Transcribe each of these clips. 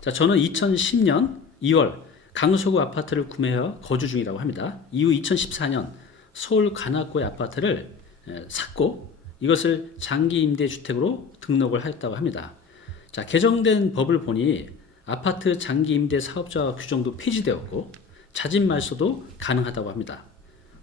자, 저는 2010년 2월 강서구 아파트를 구매하여 거주 중이라고 합니다. 이후 2014년 서울 관악구의 아파트를 샀고 이것을 장기 임대 주택으로 등록을 하였다고 합니다. 자, 개정된 법을 보니 아파트 장기 임대 사업자 규정도 폐지되었고 자진 말소도 가능하다고 합니다.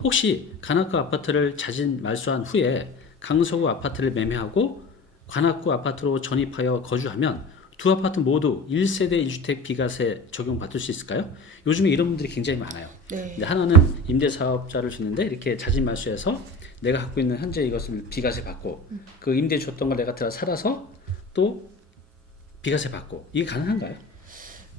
혹시 관악구 아파트를 자진 말소한 후에 강서구 아파트를 매매하고 관악구 아파트로 전입하여 거주하면 두 아파트 모두 1세대 1주택 비과세 적용받을 수 있을까요? 요즘에 이런 분들이 굉장히 많아요. 네. 근데 하나는 임대사업자를 줬는데 이렇게 자진 말소해서 내가 갖고 있는 현재 이것을 비과세 받고 그 임대 줬던 걸 내가 들어 살아서 또 비과세 받고 이게 가능한가요?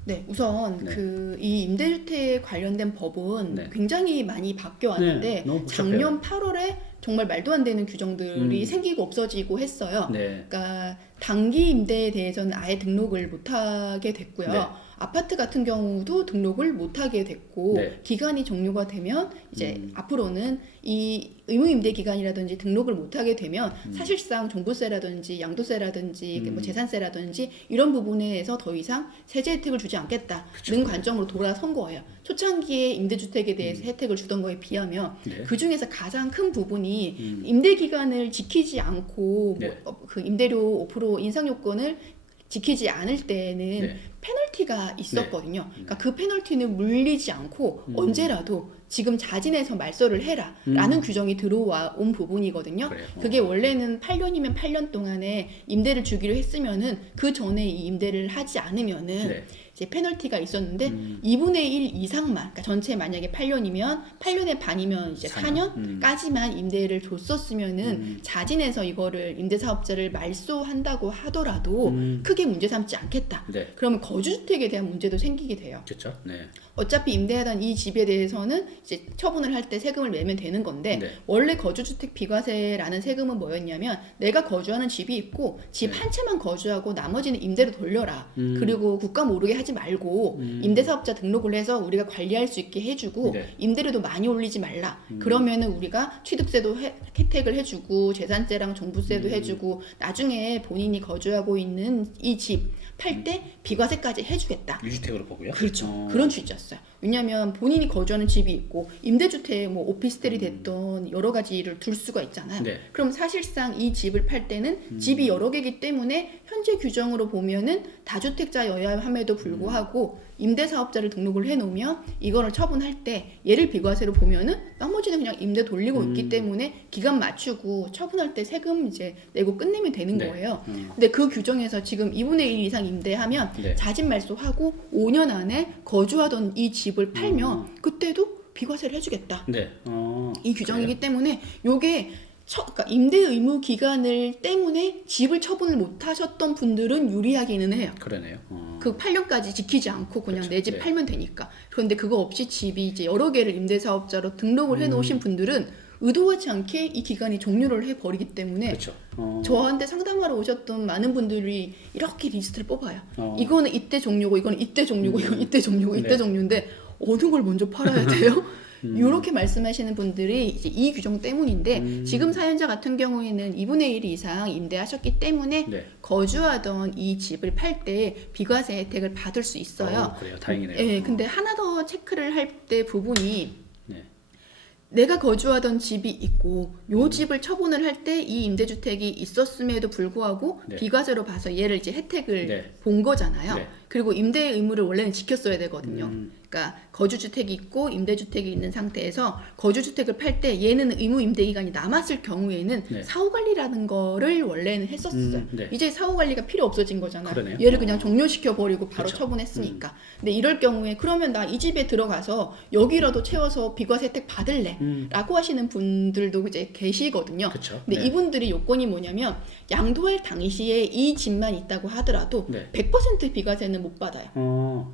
네, 우선 네. 이 임대주택 관련된 법은 네. 굉장히 많이 바뀌어 왔는데 네, 너무 복잡해요. 작년 8월에 정말 말도 안 되는 규정들이 음. 생기고 없어지고 했어요. 네. 그러니까 단기 임대에 대해서는 아예 등록을 못하게 됐고요. 네. 아파트 같은 경우도 등록을 못하게 됐고 네. 기간이 종료가 되면 이제 앞으로는 이 의무임대 기간이라든지 등록을 못하게 되면 사실상 종부세라든지 양도세라든지 뭐 재산세라든지 이런 부분에서 더 이상 세제 혜택을 주지 않겠다는 관점으로 돌아선 거예요. 초창기에 임대주택에 대해서 혜택을 주던 거에 비하면 네. 그 중에서 가장 큰 부분이 임대 기간을 지키지 않고 네. 그 임대료 5% 인상 요건을 지키지 않을 때는 네. 페널티가 있었거든요. 그러니까 그 페널티는 물리지 않고 언제라도 지금 자진해서 말소를 해라 라는 규정이 들어와 온 부분이거든요. 그래요. 그게 원래는 8년이면 8년 동안에 임대를 주기로 했으면은 그 전에 이 임대를 하지 않으면은 네. 이제 페널티가 있었는데 2분의 1 이상만, 그러니까 전체 만약에 8년이면 8년의 반이면 이제 4년까지만 임대를 줬었으면은 자진해서 이거를 임대사업자를 말소한다고 하더라도 크게 문제 삼지 않겠다. 네. 그러면 거주주택에 대한 문제도 생기게 돼요. 그렇죠. 네. 어차피 임대하던 이 집에 대해서는 이제 처분을 할 때 세금을 내면 되는 건데 네. 원래 거주주택 비과세라는 세금은 뭐였냐면 내가 거주하는 집이 있고 집 한 채만 거주하고 나머지는 임대로 돌려라. 그리고 국가 모르게 하지 말고 임대사업자 등록을 해서 우리가 관리할 수 있게 해주고 네. 임대료도 많이 올리지 말라. 그러면은 우리가 취득세도 혜택을 해주고 재산세랑 종부세도 해주고 나중에 본인이 거주하고 있는 이 집 팔 때 비과세까지 해주겠다. 유주택으로 보고요. 그렇죠. 그런 취지였어요. 왜냐하면 본인이 거주하는 집이 있고 임대주택 뭐 오피스텔이 됐던 여러 가지를 둘 수가 있잖아요. 네. 그럼 사실상 이 집을 팔 때는 집이 여러 개이기 때문에 현재 규정으로 보면은 다주택자여야 함에도 불구하고 임대사업자를 등록을 해놓으면 이거를 처분할 때 얘를 비과세로 보면은 나머지는 그냥 임대 돌리고 있기 때문에 기간 맞추고 처분할 때 세금 이제 내고 끝내면 되는 네. 거예요. 근데 그 규정에서 지금 2분의 1 이상 임대하면 네. 자진 말소하고 5년 안에 거주하던 이 집을 팔면 그때도 비과세를 해주겠다. 네. 이 규정이기 때문에 요게 그러니까 임대 의무 기간을 때문에 집을 처분을 못 하셨던 분들은 유리하기는 해요. 그러네요. 그 8년까지 지키지 않고 그냥 그렇죠. 내 집 네. 팔면 되니까. 그런데 그거 없이 집이 이제 여러 개를 임대사업자로 등록을 해놓으신 분들은 의도하지 않게 이 기간이 종료를 해버리기 때문에 그렇죠. 저한테 상담하러 오셨던 많은 분들이 이렇게 리스트를 뽑아요. 어. 이거는 이때 종료고 이거는 이때 종료고 이건 이때 종료고 이때 네. 종료인데 어느 걸 먼저 팔아야 돼요? 이렇게 말씀하시는 분들이 이제 이 규정 때문인데 지금 사연자 같은 경우에는 2분의 1 이상 임대하셨기 때문에 네. 거주하던 이 집을 팔 때 비과세 혜택을 받을 수 있어요. 그래요. 다행이네요. 예, 근데 하나 더 체크를 할 때 부분이 네. 내가 거주하던 집이 있고 요 집을 처분을 할 때 이 임대주택이 있었음에도 불구하고 네. 비과세로 봐서 얘를 이제 혜택을 네. 본 거잖아요. 네. 그리고 임대 의무를 원래는 지켰어야 되거든요. 그러니까 거주주택이 있고 임대주택이 있는 상태에서 거주주택을 팔 때 얘는 의무 임대 기간이 남았을 경우에는 네. 사후관리라는 거를 원래는 했었어요. 네. 이제 사후관리가 필요 없어진 거잖아요. 그러네요. 얘를 그냥 종료시켜버리고 바로 그렇죠. 처분했으니까. 근데 이럴 경우에 그러면 나 이 집에 들어가서 여기라도 채워서 비과세 혜택 받을래 라고 하시는 분들도 이제 계시거든요. 그렇죠. 근데 네. 이분들이 요건이 뭐냐면 양도할 당시에 이 집만 있다고 하더라도 네. 100% 비과세는 못 받아요.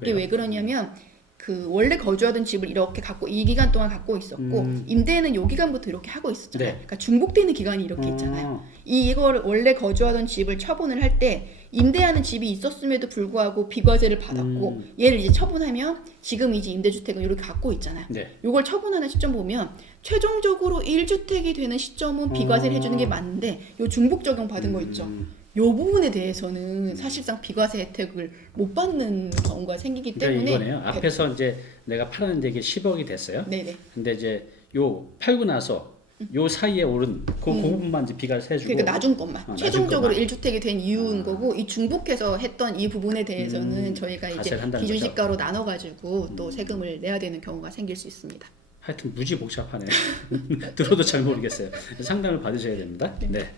이게 그래요. 왜 그러냐면 그 원래 거주하던 집을 이렇게 갖고 이 기간 동안 갖고 있었고 임대는 요 기간부터 이렇게 하고 있었잖아요. 네. 그러니까 중복되는 기간이 이렇게 있잖아요. 이걸 원래 거주하던 집을 처분을 할 때 임대하는 집이 있었음에도 불구하고 비과세를 받았고 얘를 이제 처분하면 지금 이제 임대주택은 이렇게 갖고 있잖아요. 네. 요걸 처분하는 시점 보면 최종적으로 1주택이 되는 시점은 비과세를 해주는 게 맞는데 요 중복 적용 받은 거 있죠. 요 부분에 대해서는 사실상 비과세 혜택을 못 받는 경우가 생기기 그러니까 때문에 이거네요. 앞에서 이제 내가 팔았는데 이게 10억이 됐어요. 네네. 근데 이제 요 팔고 나서 요 사이에 오른 그 부분만 이제 비과세 해주고. 그러니까 나중 것만 나중 최종적으로 것만. 1주택이 된 이유인 거고 이 중복해서 했던 이 부분에 대해서는 저희가 이제 과세를 한다는 기준시가로 나눠가지고 또 세금을 내야 되는 경우가 생길 수 있습니다. 하여튼 무지 복잡하네요. 들어도 잘 모르겠어요. 상담을 받으셔야 됩니다. 네.